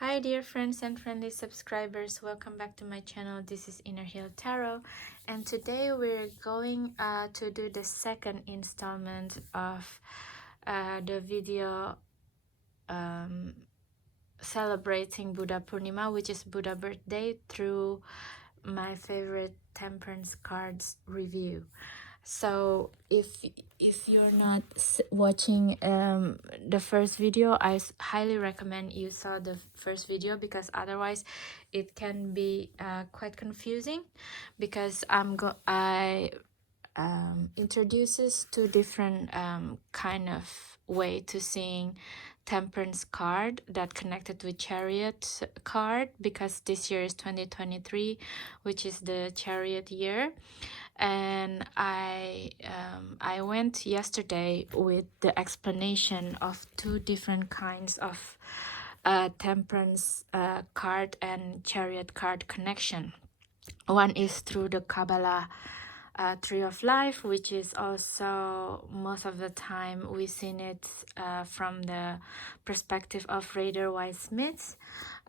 Hi dear friends and friendly subscribers, welcome back to my channel. This is Inner Hill Tarot, and today we're going to do the second installment of the video celebrating Buddha Purnima, which is Buddha birthday, through my favorite temperance cards review. So if you're not watching the first video, I highly recommend you saw the first video, because otherwise it can be quite confusing, because I introduces two different kind of way to seeing temperance card that connected with chariot card, because this year is 2023, which is the chariot year. And I went yesterday with the explanation of two different kinds of temperance card and chariot card connection. One is through the Kabbalah Tree of Life, which is also most of the time we seen it from the perspective of Rider Waite Smith,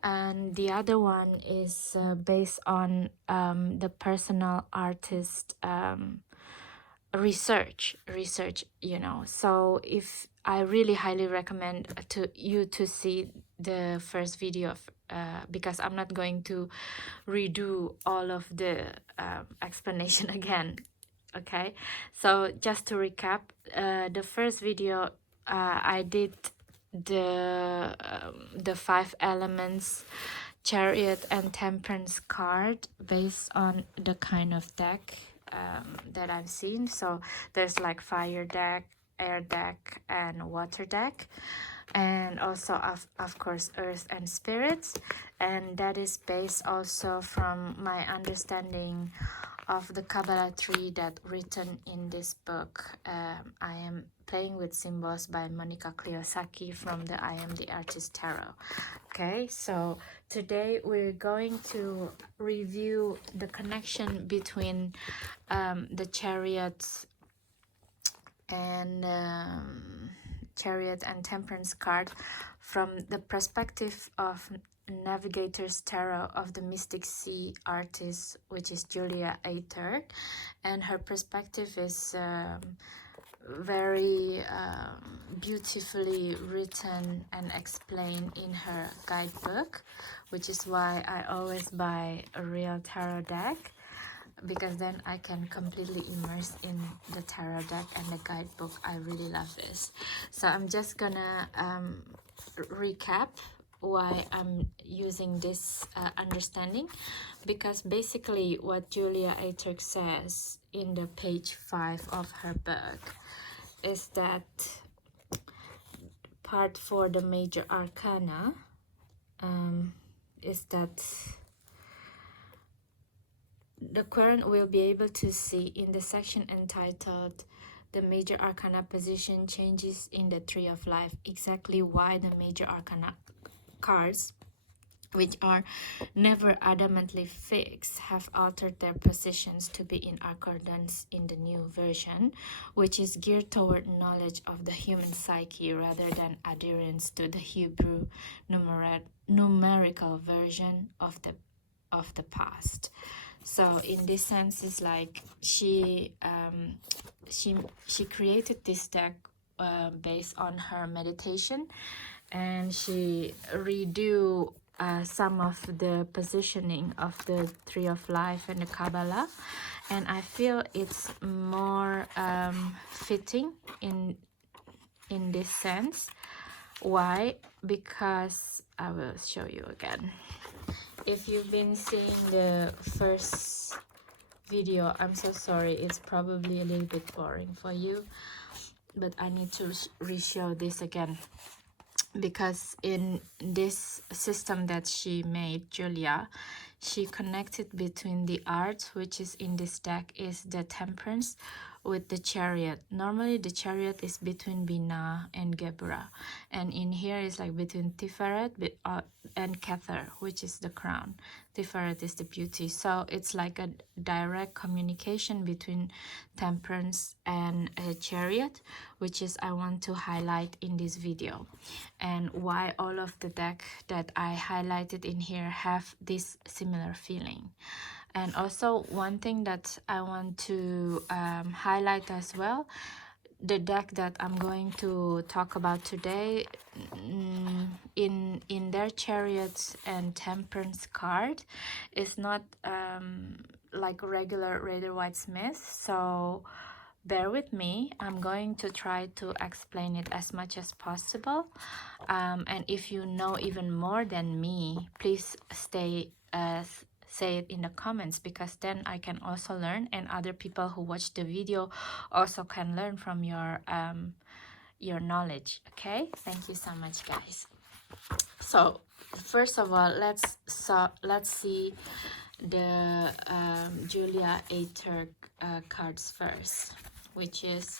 and the other one is based on the personal artist research, you know. So if I really highly recommend to you to see the first video of, because I'm not going to redo all of the explanation again. Okay, so just to recap, the first video I did the 5 elements chariot and temperance card based on the kind of deck that I've seen. So there's like fire deck, air deck, and water deck, and also of course earth and spirits. And that is based also from my understanding of the Kabbalah tree that written in this book. I Am Playing with Symbols by Monica Kiyosaki from the I Am the Artist Tarot. Okay, so today we're going to review the connection between the chariots and chariot and temperance card from the perspective of Navigator's Tarot of the Mystic Sea artist, which is Julia A. Turk, and her perspective is very beautifully written and explained in her guidebook, which is why I always buy a real tarot deck, because then I can completely immerse in the tarot deck and the guidebook. I really love this. So I'm just gonna recap why I'm using this understanding, because basically what Julia A. Turk says in the page 5 of her book is that part for the major arcana is that the querent will be able to see in the section entitled The Major Arcana Position Changes in the Tree of Life exactly why the major arcana cards, which are never adamantly fixed, have altered their positions to be in accordance in the new version, which is geared toward knowledge of the human psyche rather than adherence to the Hebrew numerical version of the past. So in this sense, it's like she created this deck based on her meditation, and she redo some of the positioning of the Tree of Life and the Kabbalah, and I feel it's more fitting in this sense. Why? Because I will show you again. If you've been seeing the first video, I'm so sorry, it's probably a little bit boring for you, but I need to re-show this again, because in this system that she made, Julia, she connected between the art, which is in this deck is the temperance, with the Chariot. Normally the Chariot is between Bina and Gebra, and in here is like between Tiferet and Kether, which is the crown. Tiferet is the beauty. So it's like a direct communication between Temperance and a Chariot, which is I want to highlight in this video, and why all of the deck that I highlighted in here have this similar feeling. And also one thing that I want to highlight as well, the deck that I'm going to talk about today, in their Chariots and Temperance card, is not like regular Rider-Waite-Smith. So bear with me. I'm going to try to explain it as much as possible. And if you know even more than me, please say it in the comments, because then I can also learn, and other people who watch the video also can learn from your knowledge. Okay, thank you so much, guys. So first of all, let's see the Julia Ayter cards first, which is,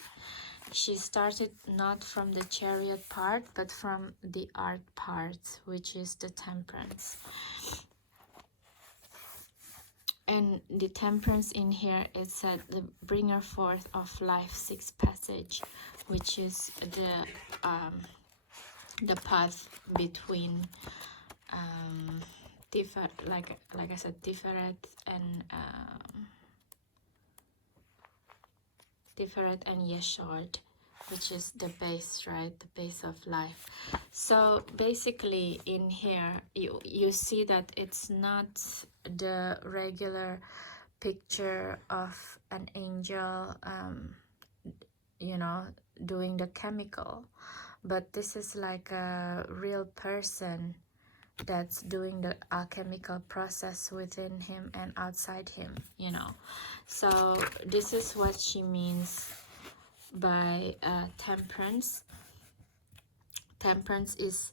she started not from the Chariot part but from the art part, which is the Temperance. And the Temperance in here, it said the bringer forth of life, sixth passage, which is the path between like I said, Tiferet and Yeshod, which is the base, right? The base of life. So basically in here you see that it's not the regular picture of an angel you know, doing the chemical, but this is like a real person that's doing the alchemical process within him and outside him, you know. So this is what she means by temperance. Temperance is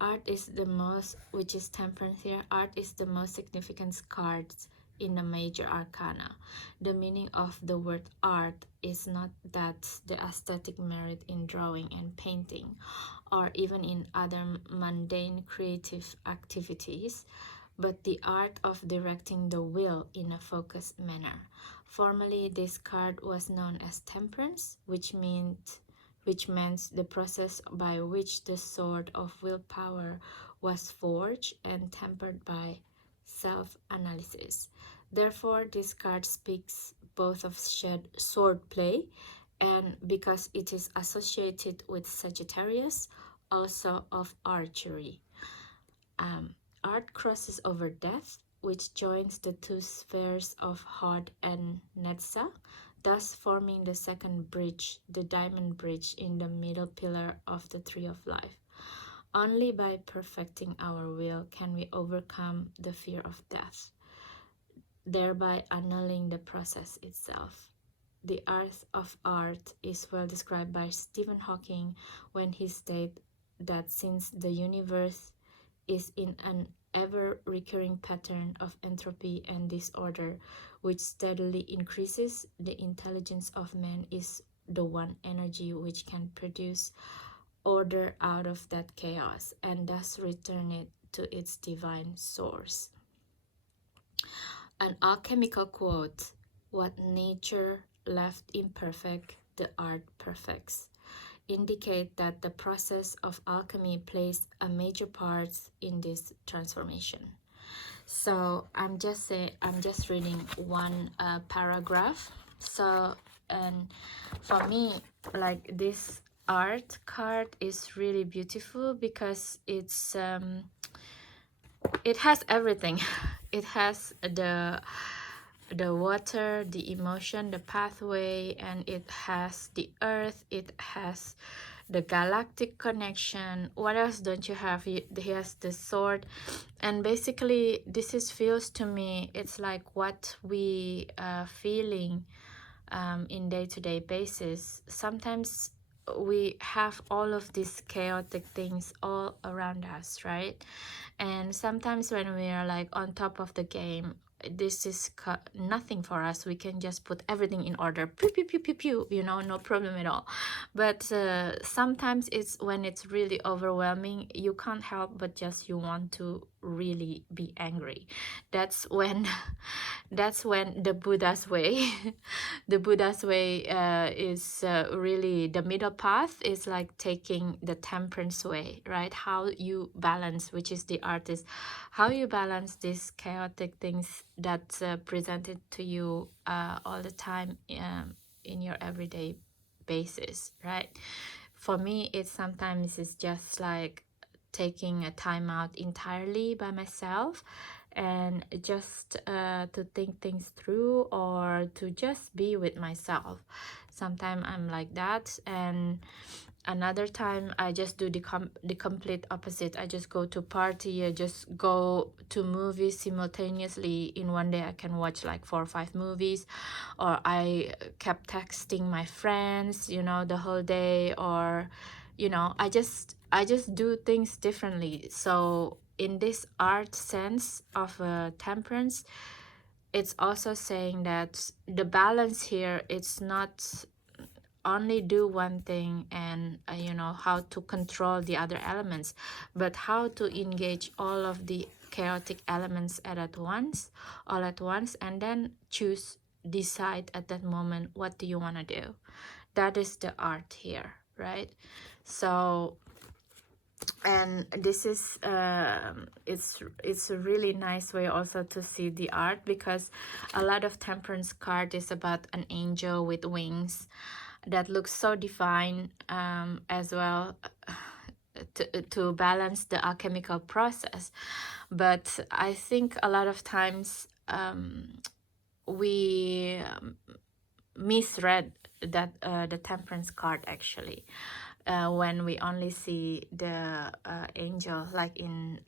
art is the most, which is temperance here, art is the most significant cards in the major arcana. The meaning of the word art is not that the aesthetic merit in drawing and painting, or even in other mundane creative activities, but the art of directing the will in a focused manner. Formerly, this card was known as temperance, which meant the process by which the sword of willpower was forged and tempered by self-analysis. Therefore, this card speaks both of sword play, and because it is associated with Sagittarius, also of archery. Art crosses over death, which joins the two spheres of Hod and Netzah, thus forming the second bridge, the diamond bridge in the middle pillar of the Tree of Life. Only by perfecting our will can we overcome the fear of death, thereby annulling the process itself. The art of art is well described by Stephen Hawking when he stated that since the universe is in an ever-recurring pattern of entropy and disorder, which steadily increases, the intelligence of man is the one energy which can produce order out of that chaos and thus return it to its divine source. An alchemical quote, "What nature left imperfect, the art perfects," indicate that the process of alchemy plays a major part in this transformation. So I'm just reading one paragraph. So, and for me, like, this art card is really beautiful because it's it has everything. It has the water, the emotion, the pathway, and it has the earth, it has the galactic connection. What else don't you have? He has the sword, and basically this feels to me, it's like what we feeling in day-to-day basis. Sometimes we have all of these chaotic things all around us, right? And sometimes when we are like on top of the game, this is nothing for us. We can just put everything in order, pew pew pew pew pew, you know, no problem at all. But sometimes it's when it's really overwhelming, you can't help but just you want to really be angry. That's when that's when the Buddha's way the Buddha's way is really the middle path, is like taking the temperance way, right? How you balance, which is the artist, how you balance these chaotic things that's presented to you all the time in your everyday basis, right? For me, it sometimes is just like taking a time out entirely by myself and just to think things through, or to just be with myself. Sometimes I'm like that, and another time I just do the complete opposite. I just go to party, I just go to movies simultaneously. In one day I can watch like 4 or 5 movies, or I kept texting my friends, you know, the whole day, or you know, I just do things differently. So in this art sense of temperance, it's also saying that the balance here, it's not only do one thing and you know, how to control the other elements, but how to engage all of the chaotic elements all at once, and then decide at that moment, what do you want to do? That is the art here, right? So, and this is it's a really nice way also to see the art, because a lot of temperance card is about an angel with wings that looks so divine, as well, to balance the alchemical process. But I think a lot of times we misread that the temperance card actually, when we only see the angel like in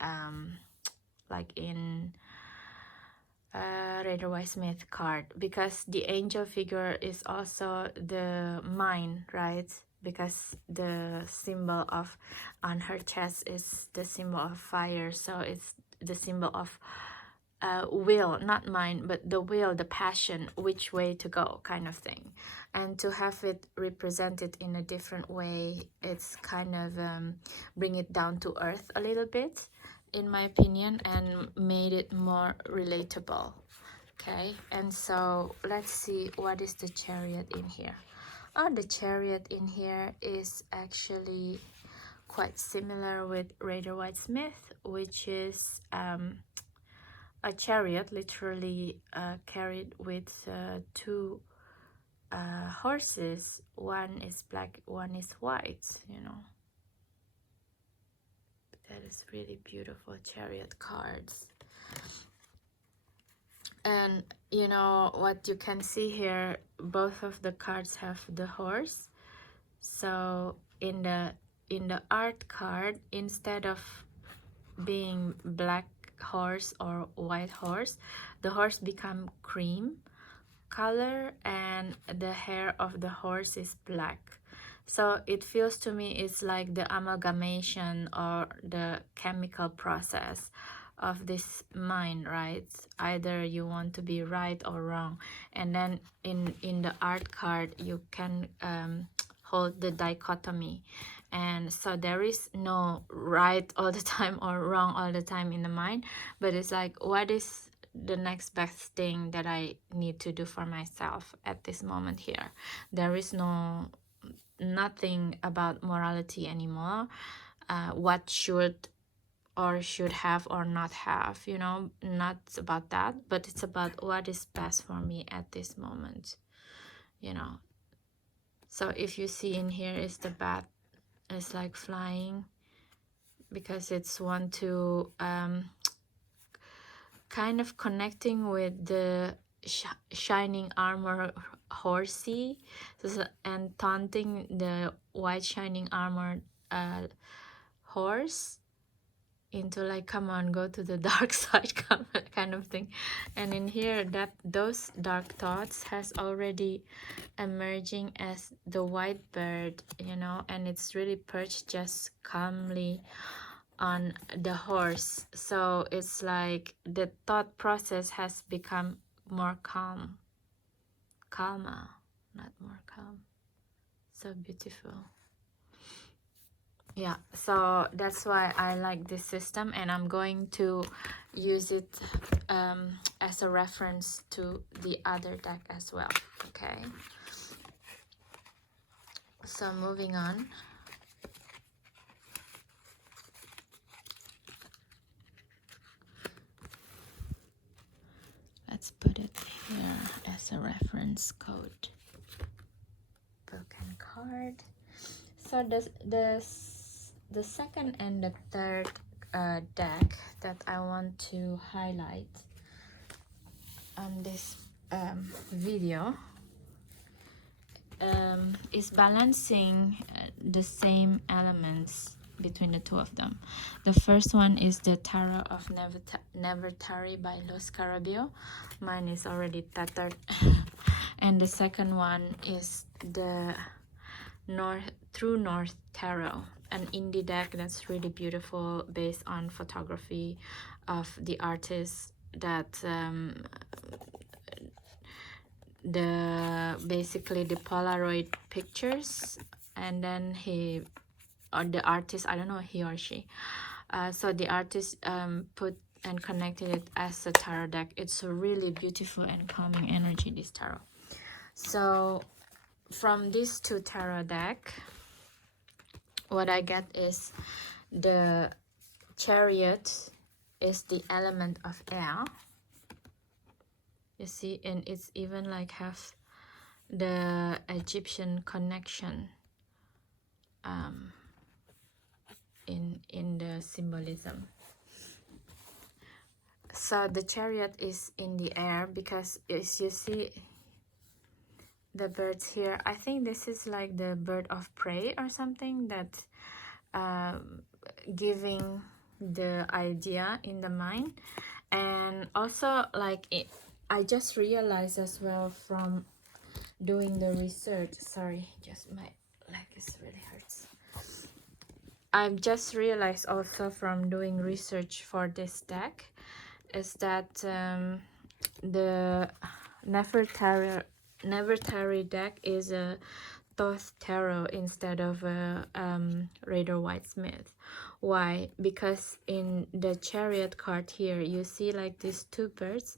Rider-Waite-Smith card, because the angel figure is also the mind, right? Because the symbol of on her chest is the symbol of fire, so it's the symbol of will, not mind, but the will, the passion, which way to go, kind of thing. And to have it represented in a different way, it's kind of bring it down to earth a little bit, in my opinion, and made it more relatable. Okay, and so let's see, what is the chariot in here? Oh, the chariot in here is actually quite similar with Rider-Waite-Smith, which is a chariot literally carried with 2 horses. One is black, one is white, you know. That is really beautiful chariot cards. And you know what you can see here, both of the cards have the horse. So in the art card, instead of being black horse or white horse, the horse become cream color and the hair of the horse is black. So it feels to me it's like the amalgamation or the chemical process of this mind, right? Either you want to be right or wrong. And then in the art card you can hold the dichotomy, and so there is no right all the time or wrong all the time in the mind, but it's like, what is the next best thing that I need to do for myself at this moment here? There is nothing about morality anymore, what should or should have or not have, you know, not about that, but it's about what is best for me at this moment, you know. So if you see in here is the bat, it's like flying, because it's want to kind of connecting with the shining armor horsey, and taunting the white shining armored horse, into like, come on, go to the dark side kind of thing. And in here, that those dark thoughts has already emerging as the white bird, you know, and it's really perched just calmly on the horse. So it's like the thought process has become more calmer, not more calm. So beautiful. Yeah, so that's why I like this system, and I'm going to use it as a reference to the other deck as well. Okay, so moving on. Let's put it here as a reference code. Book and card. So the second and the third deck that I want to highlight on this video is balancing the same elements between the two of them. The first one is the Tarot of Nefertari by Los Carabio. Mine is already tattered. And the second one is the True North Tarot, an indie deck that's really beautiful, based on photography of the artist that basically the Polaroid pictures, and then the artist, I don't know, he or she, so the artist put and connected it as a tarot deck. It's a really beautiful and calming energy, this tarot. So from these two tarot deck, what I get is the Chariot is the element of air, you see, and it's even like have the Egyptian connection in the symbolism. So the Chariot is in the air because, as you see the birds here, I think this is like the bird of prey or something, that giving the idea in the mind. And also like I just realized as well from doing the research, sorry, just my leg is really hurts. I've just realized also from doing research for this deck is that the Nefertari deck is a Thoth Tarot instead of a Rider-Waite-Smith. Why? Because in the Chariot card here, you see like these two birds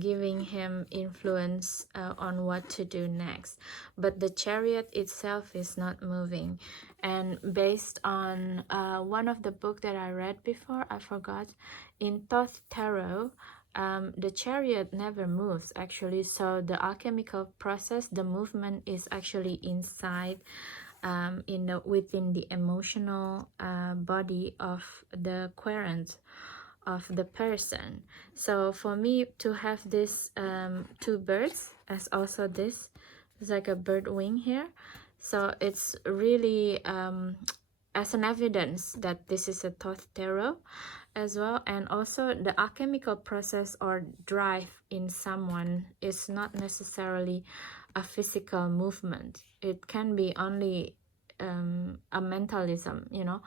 giving him influence on what to do next. But the Chariot itself is not moving. And based on one of the book that I read before, I forgot, in Thoth Tarot, the Chariot never moves actually. So the alchemical process, the movement is actually inside, within the emotional body of the querent of the person. So for me to have this two birds, as also this is like a bird wing here, so it's really as an evidence that this is a Thoth Tarot as well. And also the alchemical process or drive in someone is not necessarily a physical movement. It can be only a mentalism, you know,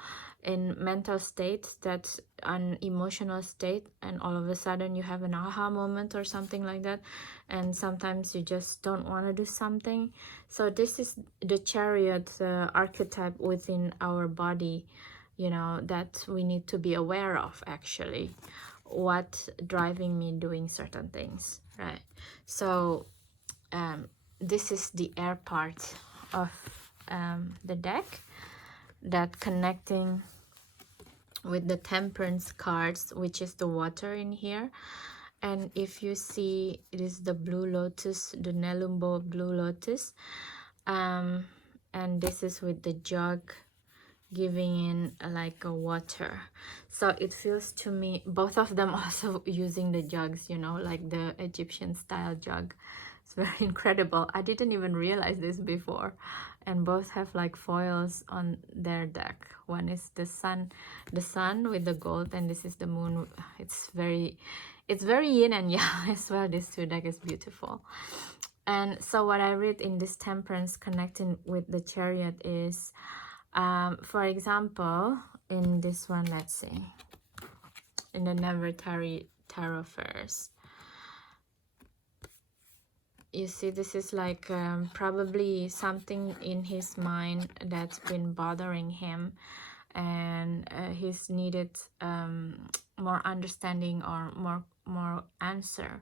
in mental state, that's an emotional state, and all of a sudden you have an aha moment or something like that, and sometimes you just don't want to do something. So this is the Chariot archetype within our body, you know, that we need to be aware of actually, what driving me doing certain things, right? So this is the air part of the deck, that connecting with the Temperance cards, which is the water in here. And if you see, it is the blue lotus, the Nelumbo blue lotus, and this is with the jug giving in like a water. So it feels to me, both of them also using the jugs, you know, like the Egyptian style jug. It's very incredible. I didn't even realize this before. and both have like foils on their deck. One is the sun with the gold, and this is the moon. It's very yin and yang as well. This two deck is beautiful. And so what I read in this Temperance connecting with the Chariot is, for example, in this one, let's see, in the Nefertari Tarot first, you see this is like probably something in his mind that's been bothering him, and he's needed more understanding or more answer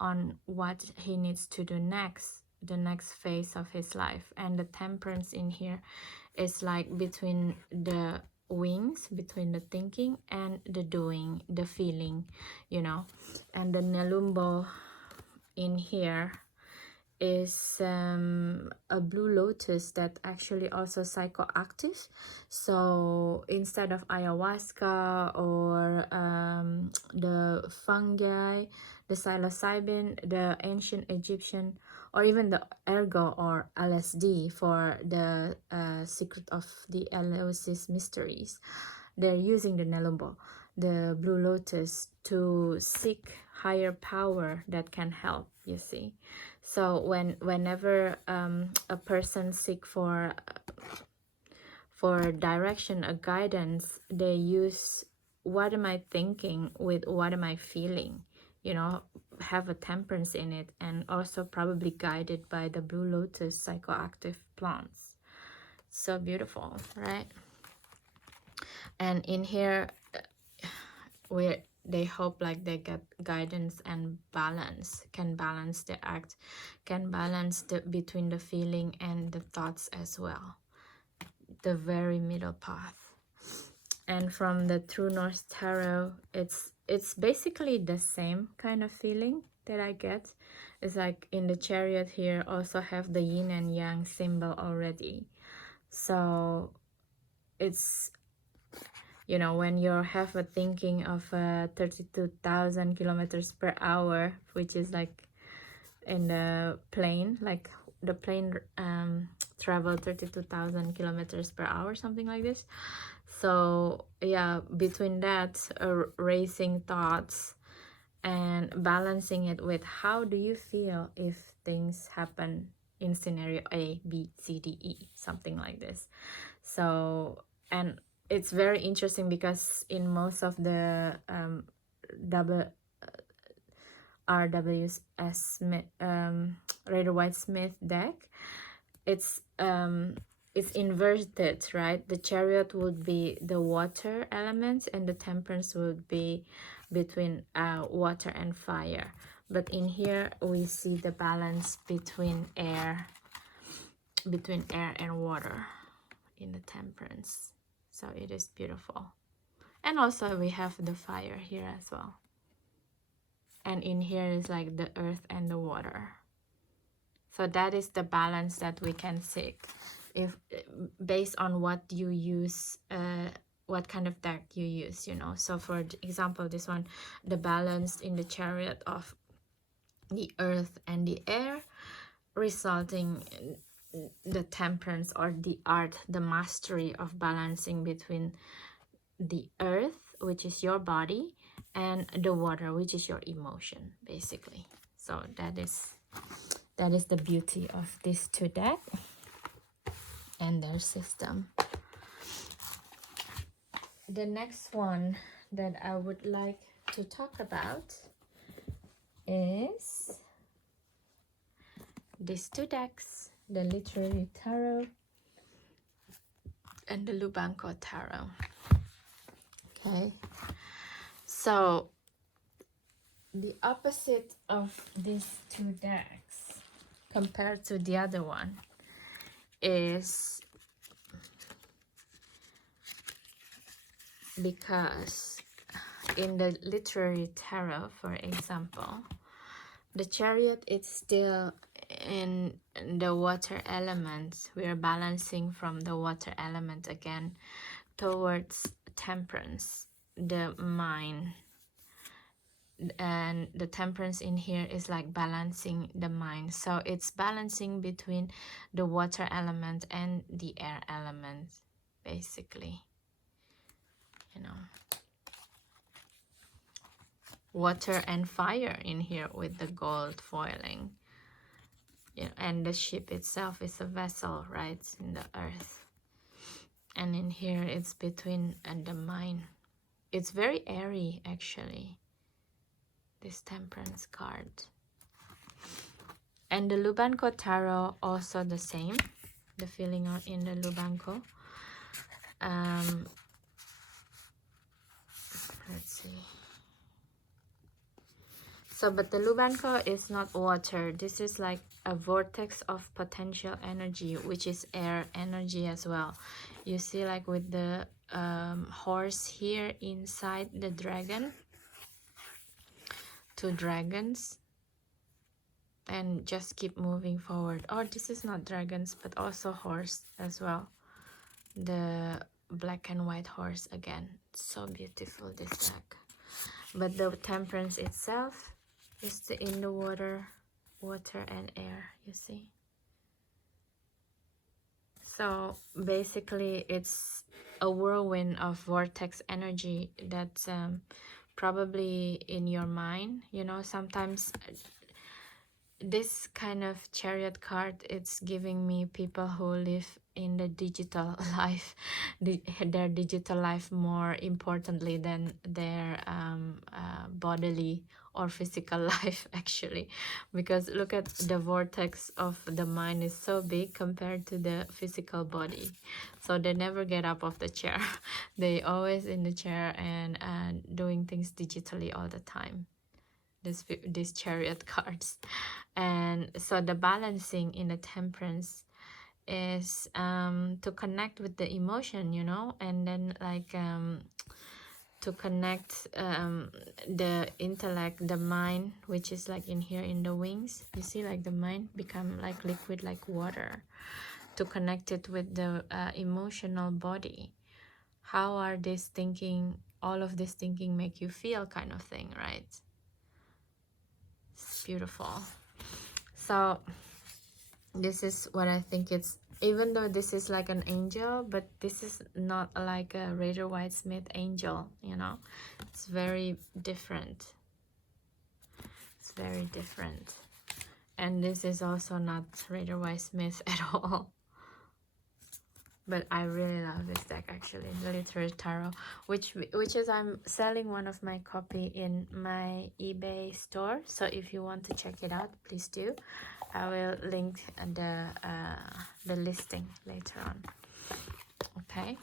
on what he needs to do next, the next phase of his life. And the Temperance in here is like between the wings, between the thinking and the doing, the feeling, you know. And the Nelumbo in here is a blue lotus that actually also psychoactive. So instead of ayahuasca or the fungi, the psilocybin, the ancient Egyptian, or even the ergo or LSD for the secret of the Eleusis mysteries, they're using the Nelumbo, the blue lotus, to seek higher power that can help, you see. So whenever a person seek for direction, a guidance, they use what am I thinking with what am I feeling, you know, have a temperance in it, and also probably guided by the blue lotus psychoactive plants. So beautiful, right? And in here they hope like they get guidance and balance, can balance the act, can balance the between the feeling and the thoughts as well, the very middle path. And from the True North Tarot, it's basically the same kind of feeling that I get. It's like in the Chariot here also have the yin and yang symbol already. So it's, you know, when you have a thinking of 32,000 kilometers per hour, which is like in the plane, like the plane travel 32,000 kilometers per hour, something like this. So yeah, between that racing thoughts and balancing it with how do you feel if things happen in scenario A, B, C, D, E, something like this. So, and it's very interesting because in most of the RWS Smith, Rider-Waite-Smith deck, it's inverted, right? The Chariot would be the water element, and the Temperance would be between water and fire. But in here we see the balance between air and water in the Temperance. So it is beautiful. And also we have the fire here as well. And in here is like the earth and the water. So that is the balance that we can seek, if based on what you use, what kind of deck you use, you know. So for example, this one, the balance in the Chariot of the earth and the air, resulting in the Temperance or the art, the mastery of balancing between the earth, which is your body, and the water, which is your emotion, basically. So that is the beauty of these two decks and their system. The next one that I would like to talk about is these two decks, the Literary Tarot and the Lubanko Tarot. Okay, so the opposite of these two decks compared to the other one is because in the Literary Tarot, for example, the Chariot is still in the water element. We are balancing from the water element again towards Temperance, the mind, and the temperance in here is like balancing the mind. So it's balancing between the water element and the air element, basically, you know, water and fire in here with the gold foiling. Yeah, and the ship itself is a vessel, right, in the earth. And in here it's between the mind. It's very airy, actually, this temperance card. And the Lubanko Tarot also the same, the feeling out in the Lubanko. Let's see. So, but the Lubanko is not water. This is like a vortex of potential energy, which is air energy as well. You see, like with the horse here inside the dragon, 2 dragons, and just keep moving forward. Or this is not dragons, but also horse as well. The black and white horse again. So beautiful, this deck. But the temperance itself is in the water and air, you see. So basically it's a whirlwind of vortex energy that's probably in your mind, you know. Sometimes this kind of chariot card, it's giving me people who live in the digital life, their digital life more importantly than their bodily or physical life, actually, because look at the vortex of the mind is so big compared to the physical body. So they never get up off the chair. They always in the chair and doing things digitally all the time, these chariot cards. And so the balancing in the temperance is to connect with the emotion, you know, and then like to connect the intellect, the mind, which is like in here in the wings. You see, like the mind become like liquid, like water, to connect it with the emotional body. How are this thinking, all of this thinking make you feel, kind of thing, right? It's beautiful. So this is what I think. It's, even though this is like an angel, but this is not like a Rider-Waite-Smith angel, you know. It's very different. It's very different. And this is also not Rider-Waite-Smith at all. But I really love this deck, actually, the Literary Tarot, which is, I'm selling one of my copy in my eBay store. So if you want to check it out, please do. I will link the listing later on. Okay.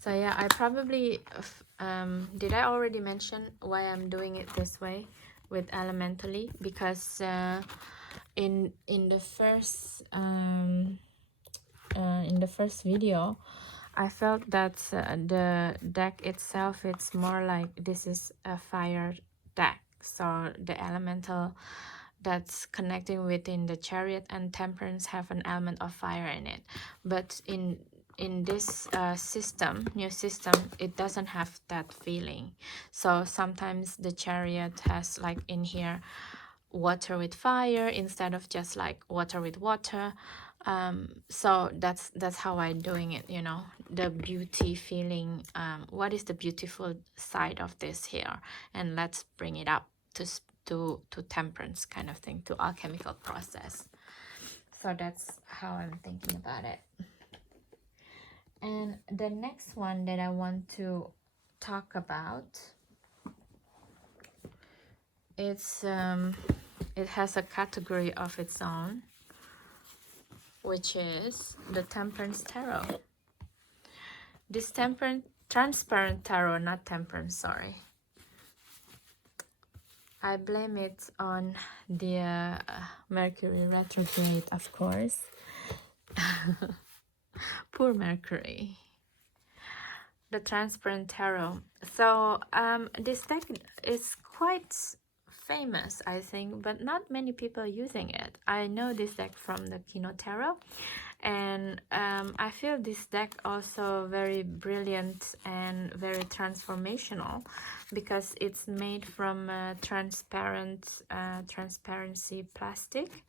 So yeah, I probably did I already mention why I'm doing it this way with Elementally? Because in the first video, I felt that the deck itself, it's more like this is a fire deck. So the elemental that's connecting within the chariot and temperance have an element of fire in it. But in this new system, it doesn't have that feeling. So sometimes the chariot has like in here water with fire instead of just like water with water. So that's how I'm doing it, you know, the beauty feeling. What is the beautiful side of this here, and let's bring it up to temperance, kind of thing, to alchemical process. So that's how I'm thinking about it. And the next one that I want to talk about, it's it has a category of its own, which is the Temperance Tarot. This transparent tarot, not temperance, sorry. I blame it on the Mercury retrograde, of course. Poor Mercury. The transparent tarot. So this deck is quite famous, I think, but not many people using it. I know this deck from the Kino Tarot, And I feel this deck also very brilliant and very transformational because it's made from transparency plastic.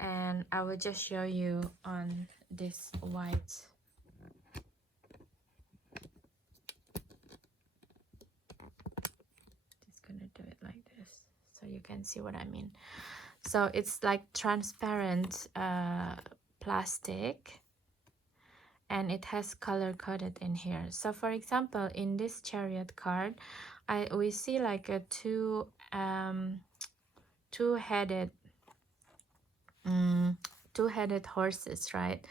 And I will just show you on this white. Just gonna do it like this so you can see what I mean. So it's like transparent plastic, and it has color coded in here. So for example, in this Chariot card, we see like a two-headed horses, right?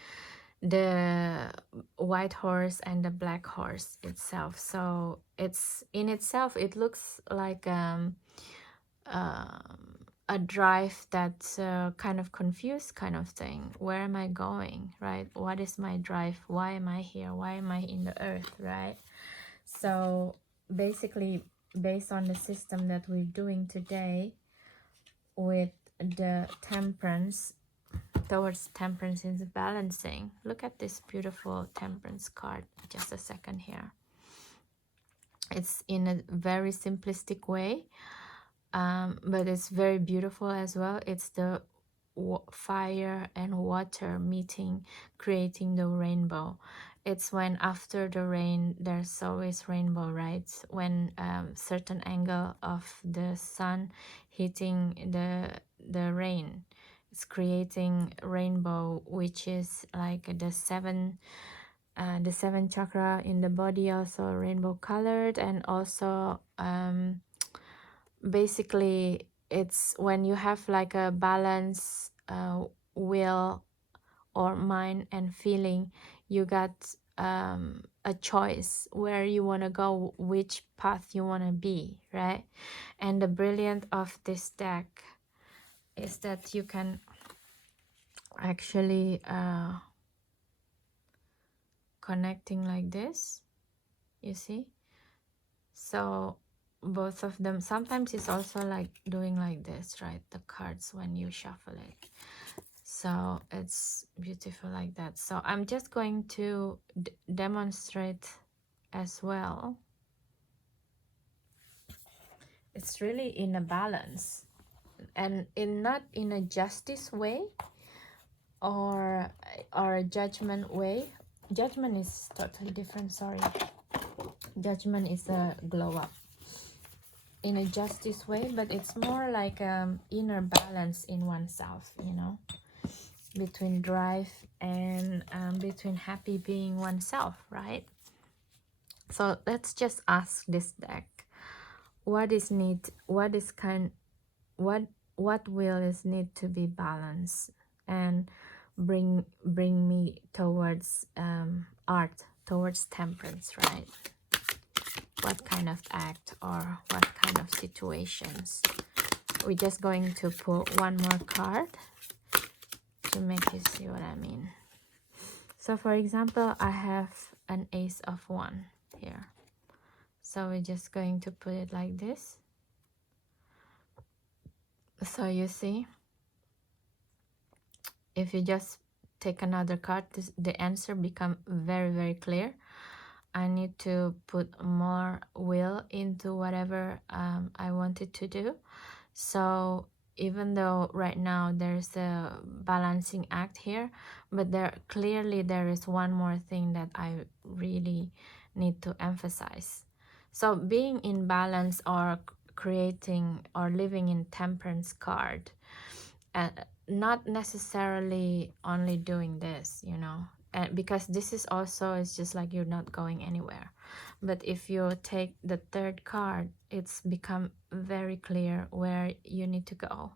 The white horse and the black horse itself. So it's in itself, it looks like a drive that's kind of confused kind of thing. Where am I going, right? What is my drive? Why am I here? Why am I in the earth, right? So basically, based on the system that we're doing today with the temperance, towards temperance is balancing. Look at this beautiful temperance card. Just a second here. It's in a very simplistic way, but it's very beautiful as well. It's the fire and water meeting, creating the rainbow. It's when after the rain there's always rainbow, right? When certain angle of the sun hitting the rain, it's creating rainbow, which is like the seven chakra in the body, also rainbow colored. And also basically it's when you have like a balance will or mind and feeling, you got a choice where you want to go, which path you want to be, right? And the brilliant of this deck is that you can actually connecting like this, you see. So both of them, sometimes it's also like doing like this, right? The cards when you shuffle it. So it's beautiful like that. So I'm just going to demonstrate as well. It's really in a balance, and not in a justice way or a judgment way. Judgment is totally different, sorry. Judgment is a glow up. In a justice way, but it's more like inner balance in oneself, you know, between drive and between happy being oneself, right? So let's just ask this deck, what is need, what is kind, what will is need to be balanced and bring me towards art, towards temperance, right? What kind of act or what kind of situations? We're just going to pull one more card to make you see what I mean. So for example, I have an Ace of Wands here. So we're just going to put it like this. So you see, if you just take another card, the answer become very, very clear. I need to put more will into whatever I wanted to do. So even though right now there's a balancing act here, but there is one more thing that I really need to emphasize. So being in balance or creating or living in temperance card, not necessarily only doing this, you know, because this is also, it's just like you're not going anywhere. But if you take the third card, it's become very clear where you need to go.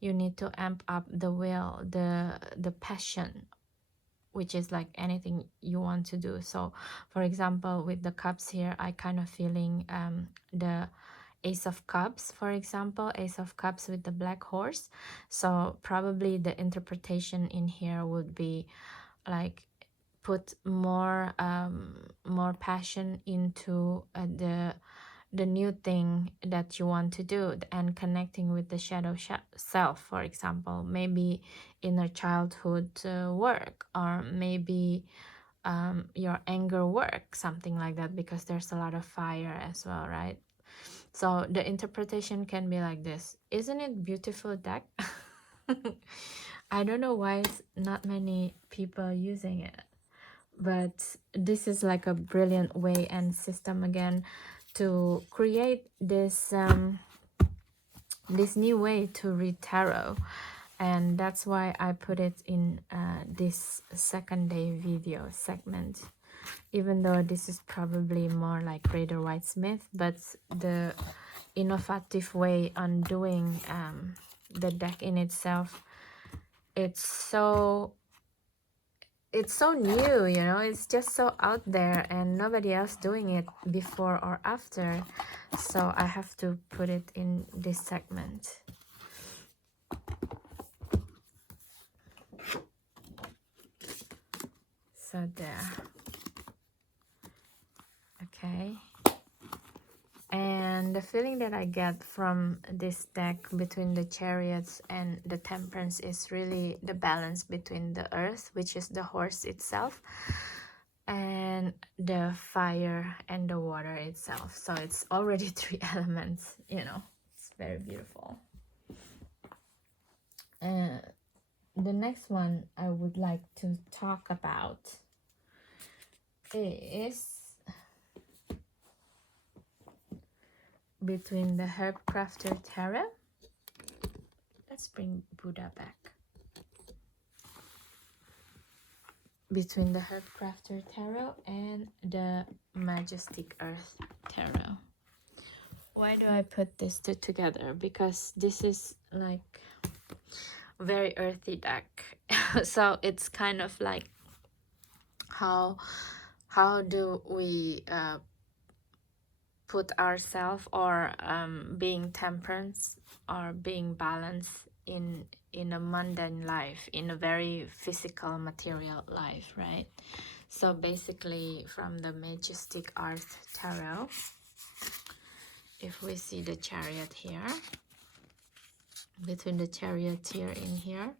You need to amp up the will, the passion, which is like anything you want to do. So for example, with the cups here, I kind of feeling the Ace of Cups, for example, Ace of Cups with the black horse. So probably the interpretation in here would be like put more passion into the new thing that you want to do, and connecting with the shadow self, for example, maybe inner childhood work, or maybe your anger work, something like that, because there's a lot of fire as well, right? So the interpretation can be like this. Isn't it beautiful deck? I don't know why it's not many people using it, but this is like a brilliant way and system again to create this new way to read tarot. And that's why I put it in this second day video segment, even though this is probably more like Rider Waite Smith, but the innovative way on doing the deck in itself, it's so new, you know, it's just so out there and nobody else doing it before or after, so I have to put it in this segment. So there. Okay. And the feeling that I get from this deck between the Chariots and the Temperance is really the balance between the earth, which is the horse itself, and the fire and the water itself. So it's already 3 elements, you know. It's very beautiful. And the next one I would like to talk about is between the Herb Crafter Tarot. Let's bring Buddha back. Between the Herb Crafter Tarot and the Majestic Earth Tarot. Why do I put these two together? Because this is like very earthy deck. So it's kind of like how do we put ourselves, or being temperance or being balanced in a mundane life, in a very physical material life, right? So basically from the Majestic Earth Tarot, if we see the Chariot here, between the Chariot here in here,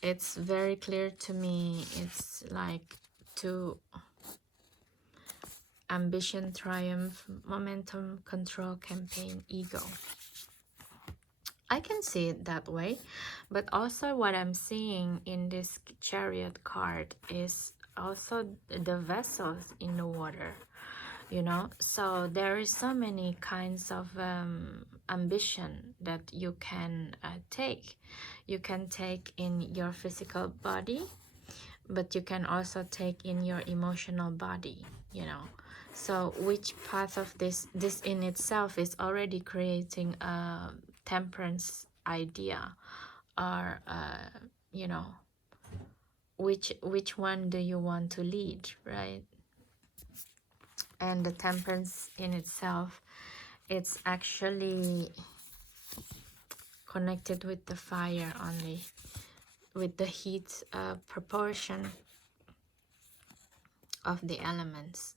it's very clear to me, it's like to ambition, triumph, momentum, control, campaign, ego. I can see it that way, but also what I'm seeing in this Chariot card is also the vessels in the water, you know. So there is so many kinds of ambition that you can take. You can take in your physical body, but you can also take in your emotional body, you know. So which part of this in itself is already creating a temperance idea, or you know, which one do you want to lead, right? And the temperance in itself, it's actually connected with the fire only, with the heat proportion of the elements.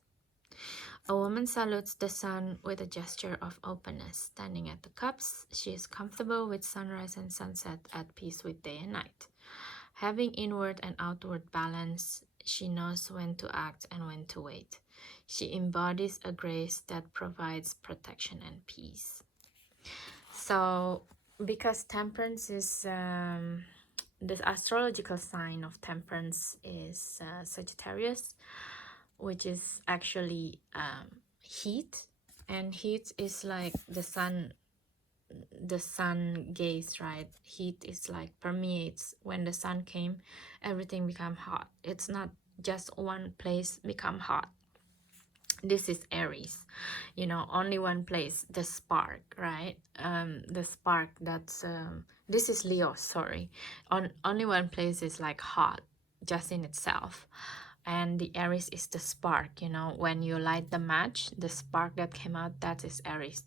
A woman salutes the sun with a gesture of openness. Standing at the cups, she is comfortable with sunrise and sunset, at peace with day and night. Having inward and outward balance, she knows when to act and when to wait. She embodies a grace that provides protection and peace. So, because temperance is, the astrological sign of temperance is Sagittarius, which is actually heat, and heat is like the sun gaze, right? Heat is like permeates. When the sun came, everything become hot. It's not just one place become hot. This is Aries, you know, only one place, the spark, right? The spark that's this is Leo, sorry. Only one place is like hot just in itself. And the Aries is the spark, you know, when you light the match, the spark that came out, that is Aries.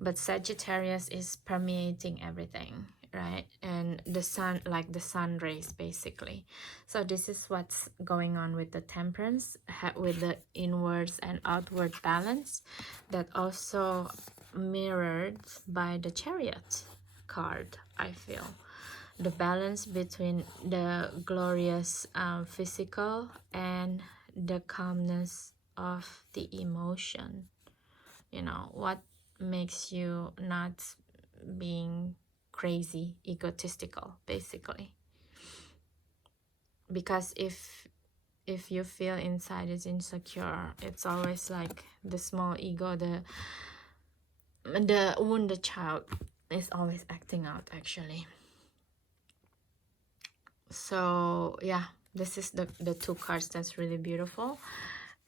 But Sagittarius is permeating everything, right? And the sun, like the sun rays basically. So this is what's going on with the temperance, with the inwards and outward balance, that also mirrored by the chariot card. I feel the balance between the glorious physical and the calmness of the emotion. You know, what makes you not being crazy egotistical basically. Because if you feel inside is insecure, it's always like the small ego, the wounded child is always acting out actually. So yeah, this is the two cards that's really beautiful,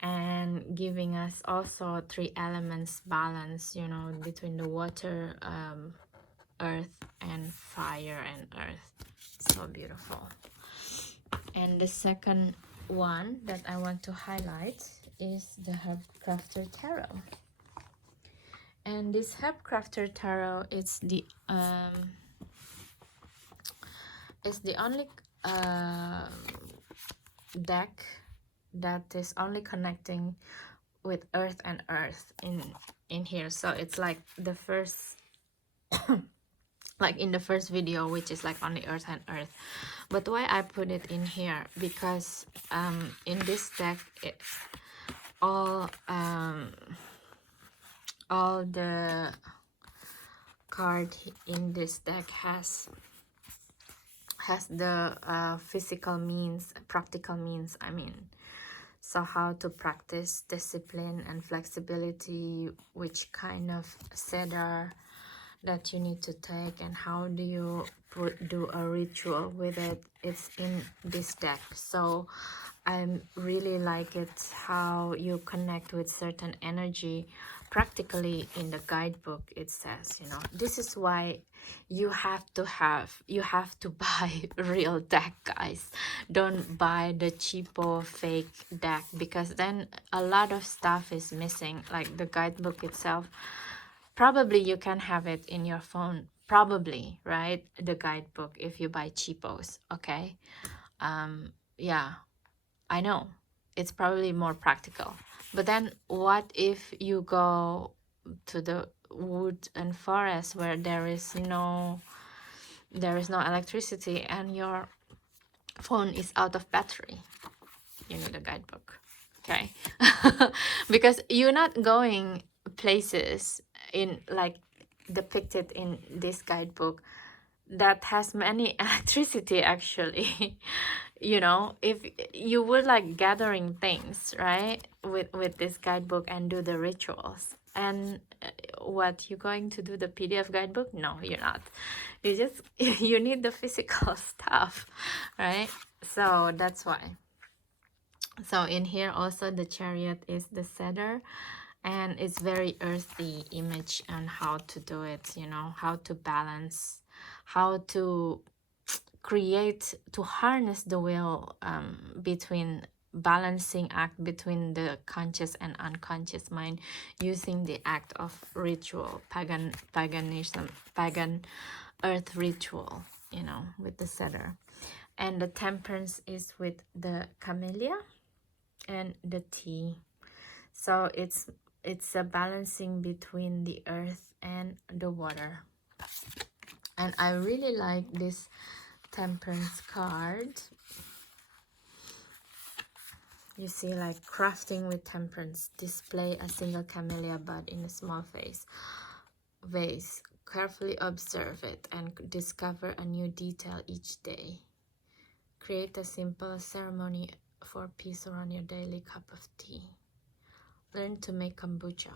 and giving us also 3 elements balance, you know, between the water, earth and fire and earth. So beautiful. And the second one that I want to highlight is the Herb Crafter Tarot. And this Herb Crafter Tarot is the only deck that is only connecting with earth and earth in here. So it's like the first like in the first video, which is like only earth and earth. But why I put it in here, because in this deck all the card in this deck has the physical means, practical means, I mean. So how to practice discipline and flexibility, which kind of cedar that you need to take, and how do you do a ritual with it. It's in this deck. So I really like it how you connect with certain energy practically. In the guidebook it says, you know, this is why you have to buy real deck, guys. Don't buy the cheapo fake deck, because then a lot of stuff is missing. Like the guidebook itself, probably you can have it in your phone, probably, right? The guidebook, if you buy cheapos, okay? Yeah, I know it's probably more practical, but then what if you go to the wood and forest where there is no electricity and your phone is out of battery? You need a guidebook, okay? Because you're not going places in like depicted in this guidebook that has many electricity actually. You know, if you would like gathering things, right, with this guidebook and do the rituals, and what, you're going to do the PDF guidebook? No, you're not. You just you need the physical stuff, right? So that's why. So in here also the chariot is the cedar, and it's very earthy image on how to do it, you know, how to balance, how to create, to harness the will, between balancing act between the conscious and unconscious mind, using the act of ritual, paganism, pagan earth ritual, you know, with the cedar. And the temperance is with the camellia and the tea. So it's a balancing between the earth and the water. And I really like this temperance card. You see, like, crafting with temperance, display a single camellia bud in a small vase, carefully observe it and discover a new detail each day. Create a simple ceremony for peace around your daily cup of tea. Learn to make kombucha.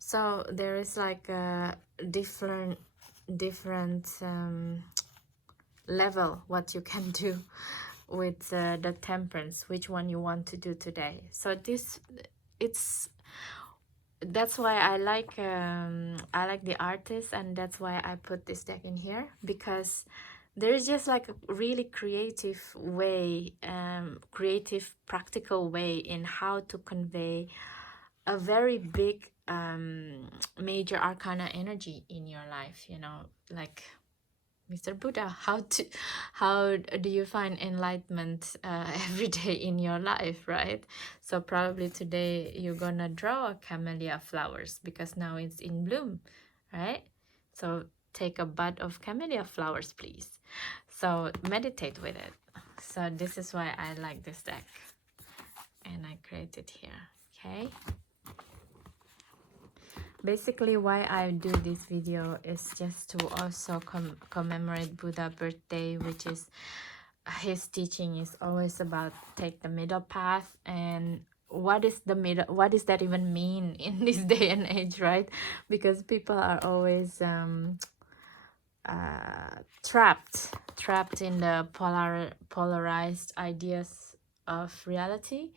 So there is like a different level what you can do with the temperance, which one you want to do today. So that's why I like the artist, and that's why I put this deck in here, because there's just like a really creative way, creative practical way in how to convey a very big major arcana energy in your life, you know, like Mr. Buddha, how do you find enlightenment every day in your life, right? So probably today you're gonna draw a camellia flowers because now it's in bloom, right? So take a bud of camellia flowers, please. So meditate with it. So this is why I like this deck, and I created here. Okay. Basically, why I do this video is just to also commemorate Buddha birthday, which is his teaching is always about take the middle path. And what is the middle, what does that even mean in this day and age, right? Because people are always trapped in the polarized ideas of reality.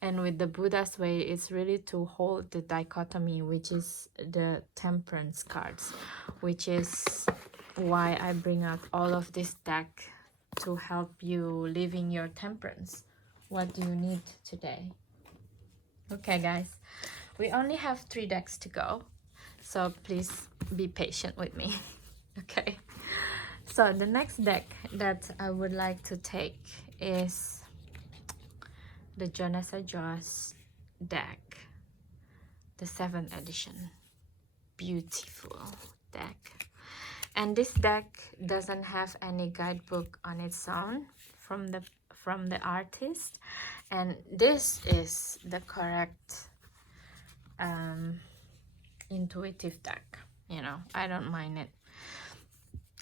And with the Buddha's way, it's really to hold the dichotomy, which is the temperance cards, which is why I bring out all of this deck to help you living your temperance. What do you need today? Okay, guys, we only have 3 decks to go, so please be patient with me. Okay, so the next deck that I would like to take is the Jonasa Joss deck, the 7th edition. Beautiful deck. And this deck doesn't have any guidebook on its own from the artist, and this is the correct intuitive deck. You know, I don't mind it.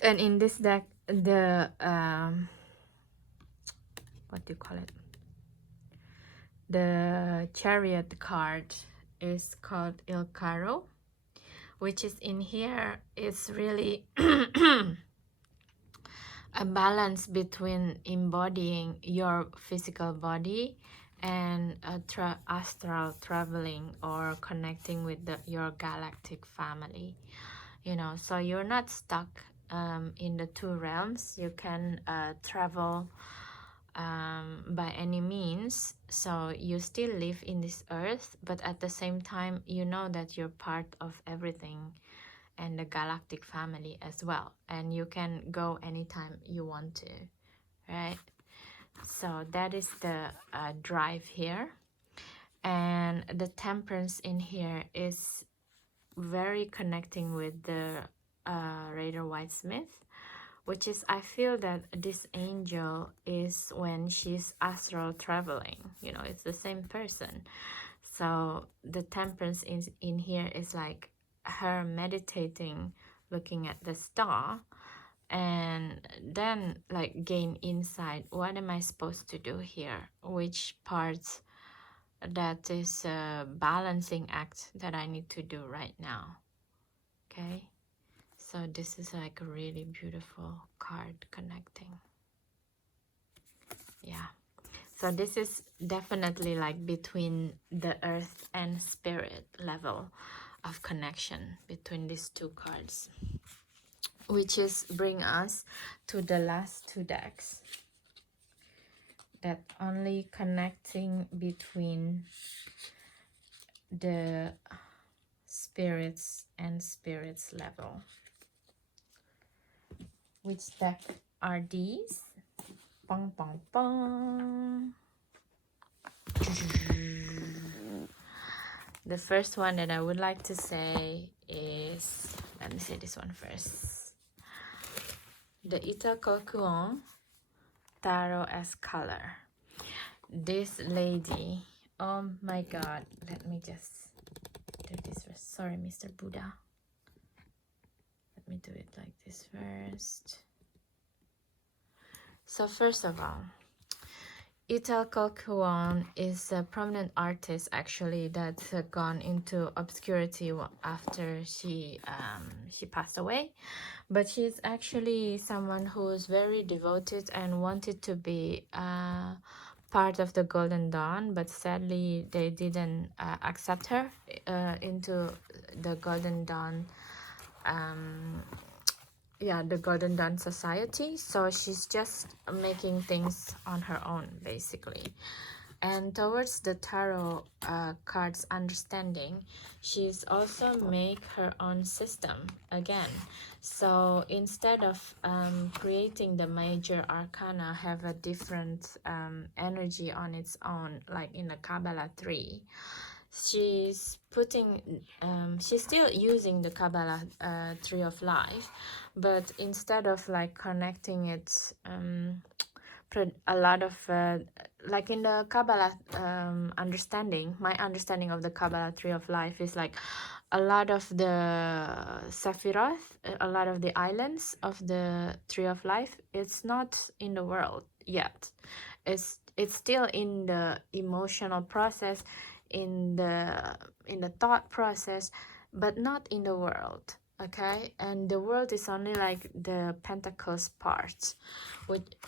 And in this deck, the what do you call it, the Chariot card is called Il Caro, which is in here. It's really a balance between embodying your physical body and astral traveling or connecting with your galactic family, you know. So you're not stuck in the 2 realms. You can travel by any means, so you still live in this earth, but at the same time you know that you're part of everything and the galactic family as well, and you can go anytime you want to, right? So that is the drive here. And the temperance in here is very connecting with the Rider-Waite-Smith, which is, I feel that this angel is when she's astral traveling, you know, it's the same person. So the temperance in here is like her meditating, looking at the star, and then like gain insight. What am I supposed to do here? Which parts that is a balancing act that I need to do right now? Okay, so this is like a really beautiful card connecting. Yeah, so this is definitely like between the earth and spirit level of connection between these 2 cards, which is bring us to the last 2 decks that only connecting between the spirits and spirits level. Which deck are these? Bong, bong, bong. The first one that I would like to say is, let me say this one first, the Ita Kokuon Tarot as Color. This lady, oh my god, let me just do this first. Sorry, Mr. Buddha. Let me do it like this first. So first of all, Ita Kokuon is a prominent artist actually that's gone into obscurity after she passed away, but she's actually someone who's very devoted and wanted to be part of the Golden Dawn, but sadly they didn't accept her into the Golden Dawn the Golden Dawn Society. So she's just making things on her own basically. And towards the tarot cards understanding, she's also make her own system again. So instead of creating the major arcana have a different energy on its own, like in the Kabbalah 3, she's putting she's still using the Kabbalah tree of life, but instead of like connecting it a lot of like in the Kabbalah understanding, my understanding of the Kabbalah tree of life is like a lot of the Sephiroth, a lot of the islands of the tree of life, it's not in the world yet. It's still in the emotional process, in the thought process, but not in the world. Okay, and the world is only like the pentacles part,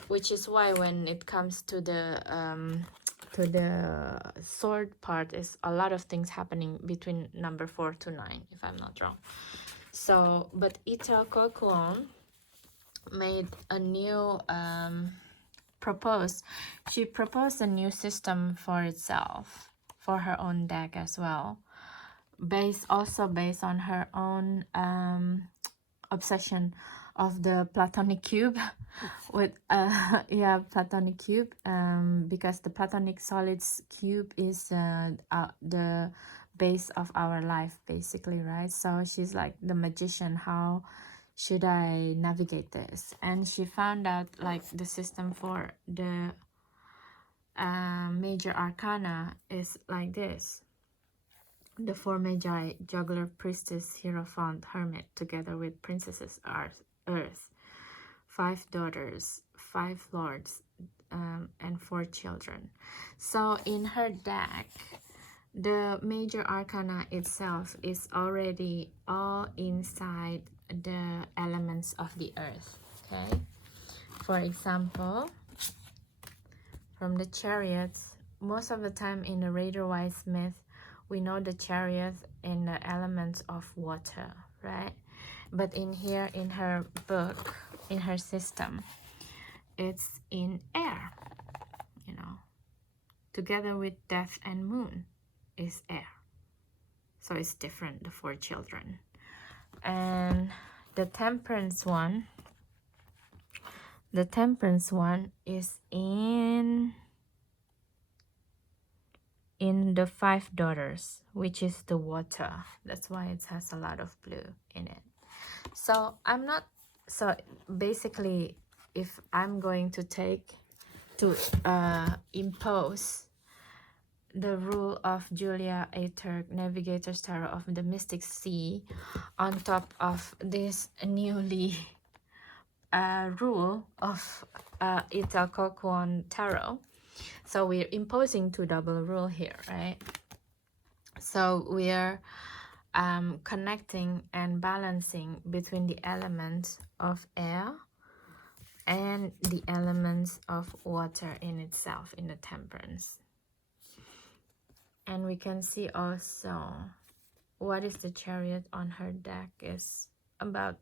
which is why when it comes to the sword part, is a lot of things happening between number 4 to 9, if I'm not wrong. So but Ita Kokuon made a new she proposed a new system for itself, for her own deck as well, based on her own obsession of the Platonic cube with yeah, Platonic cube, because the Platonic solids cube is the base of our life basically, right? So she's like the magician, how should I navigate this? And she found out like the system for the major arcana is like this: the 4 magi, juggler, priestess, hierophant, hermit, together with princesses earth, 5 daughters, 5 lords, and 4 children. So in her deck, the major arcana itself is already all inside the elements of the earth. Okay, for example, from the chariots, most of the time in the Rider-Waite myth, we know the chariot in the elements of water, right? But in here, in her book, in her system, it's in air, you know, together with death and moon is air. So it's different, the 4 children. And the temperance one is in the 5 daughters, which is the water. That's why it has a lot of blue in it. So basically, if I'm going to impose the rule of Julia Ater, Navigator's Tarot of the Mystic Sea, on top of this newly rule of Ita Kokuon Tarot, so we're imposing 2 double rule here, right? So we are connecting and balancing between the elements of air and the elements of water in itself, in the temperance. And we can see also what is the chariot on her deck is about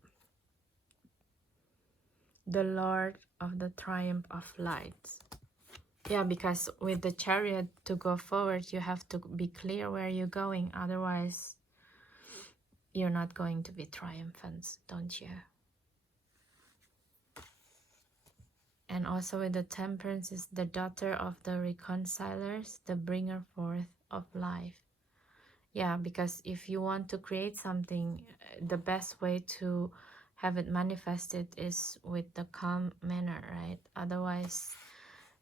the Lord of the Triumph of Light. Yeah, because with the chariot to go forward, you have to be clear where you're going. Otherwise, you're not going to be triumphant, don't you? And also with the temperance is the daughter of the reconcilers, the bringer forth of life. Yeah, because if you want to create something, the best way to have it manifested is with the calm manner, right? Otherwise,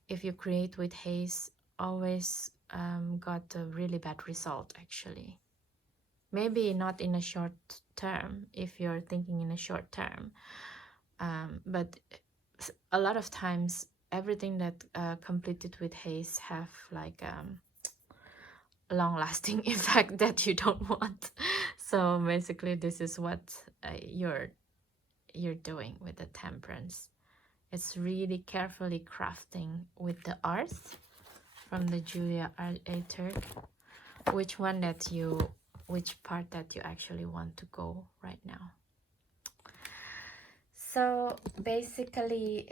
if you create with haste, always got a really bad result actually. Maybe not in a short term, if you're thinking in a short term, but a lot of times everything that completed with haste have like long-lasting effect that you don't want. So basically this is what you're doing with the temperance. It's really carefully crafting with the earth from the Julia Ater, which part that you actually want to go right now. So basically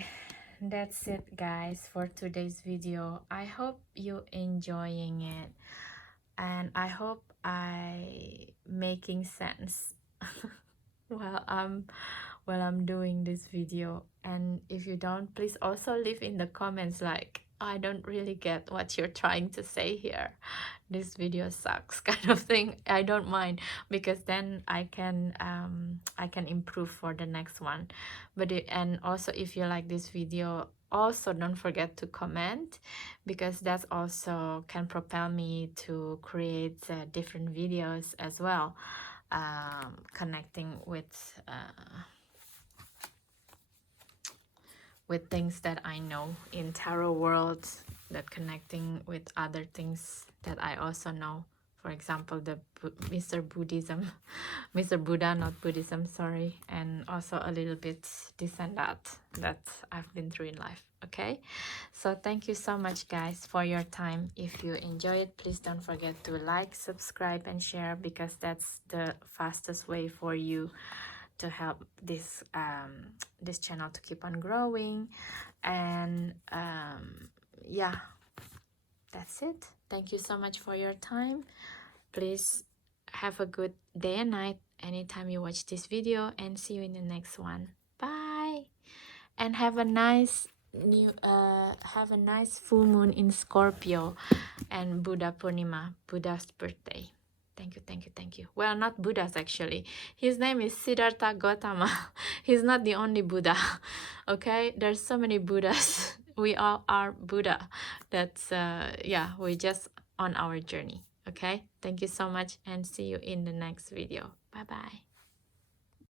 that's it guys for today's video. I hope you enjoying it, and I hope I making sense while I'm doing this video. And if you don't, please also leave in the comments like, I don't really get what you're trying to say here, this video sucks, kind of thing. I don't mind, because then I can improve for the next one. But and also, if you like this video, also don't forget to comment, because that's also can propel me to create different videos as well, connecting with things that I know in tarot world, that connecting with other things that I also know. For example, the Mr. Buddhism, Mr. Buddha, not Buddhism, sorry, and also a little bit this and that I've been through in life. Okay, so thank you so much guys for your time. If you enjoy it, please don't forget to like, subscribe, and share, because that's the fastest way for you to help this this channel to keep on growing. And yeah, that's it. Thank you so much for your time. Please have a good day and night anytime you watch this video, and see you in the next one. Bye, and have a nice full moon in Scorpio and Buddha Purnima, Buddha's birthday. Thank you, thank you, thank you. Well, not Buddha's actually. His name is Siddhartha Gautama. He's not the only Buddha. Okay, there's so many Buddhas. We all are Buddha. That's yeah, we're just on our journey. Okay, thank you so much, and see you in the next video. Bye bye.